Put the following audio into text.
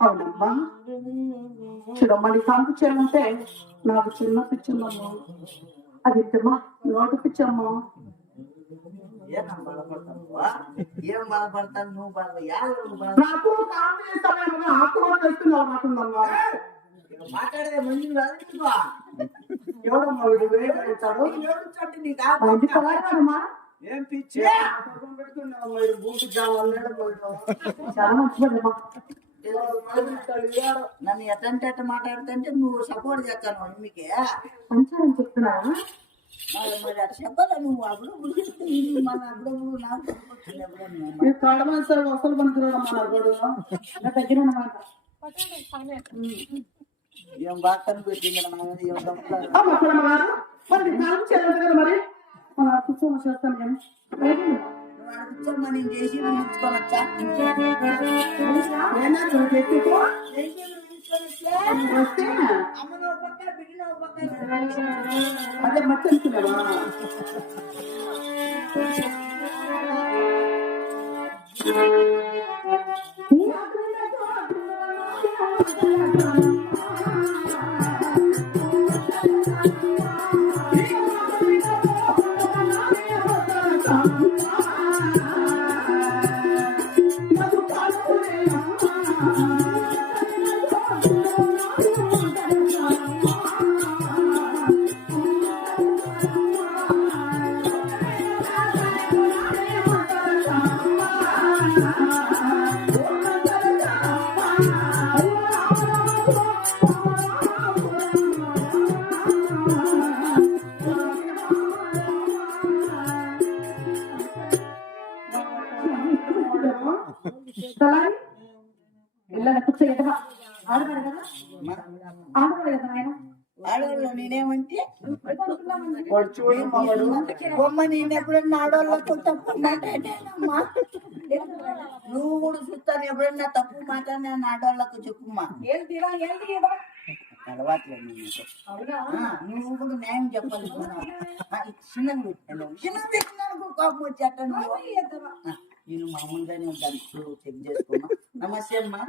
అవునమ్మా, చూడమ్మా కాంపు చేయాలంటే నాకు చిన్న పిచ్చిందమ్మా. అది ఇంటమ్మా నోటు పిచ్చమ్మా. నాకు కాంపు చేస్తాను ఆకుమారు చేస్తున్నావు నాకుందమ్మా. మాట్లాడే మంది ఎవడమ్మా వీడు వేయగలుగుతాడు? ఏం పిచ్చి పెడుతున్నావు మీరు బూటి చాలా మంచిదమ్మా. నన్ను ఎట్టంటే ఎట్ట మాట్లాడుతుంటే నువ్వు సపోర్ట్ చేస్తాను మీకే మంచిగా చెప్తున్నా. మరి అట్లా చెప్పాలా నువ్వు అప్పుడు మన అప్పుడు నాకు వసలు పనికిరాడమ్మా నా దగ్గర అన్నమాట. ఏం బాగా కనిపెట్టింది మరి కాలం చేయాలి కదా మరి కూర్చోమని చేస్తాను కానీ కూర్చోమని చేసి ముంచుకోవచ్చా అమ్మను పక్క బిడ్డను పక్క అదే మట్టి అనుకున్నావా? ఆడవాళ్ళు నేనేమంటే బొమ్మ నేను ఎప్పుడన్నా ఆడవాళ్ళతో తప్పు మాట్లాడానమ్మా. నువ్వు కూడా చూస్తాను ఎప్పుడన్నా తప్పు మాట్లాడినా ఆడవాళ్ళకు చెప్పుమ్మా. అలవాట్లేదు నువ్వు కూడా న్యాయం చెప్పాలి. చిన్నగా పెట్టాను చిన్నగా పెట్టినాను కోపం వచ్చేట నువ్వు. నేను మామూలుగానే ఉంటాను చెక్ చేసుకోమా. నమస్తే అమ్మా.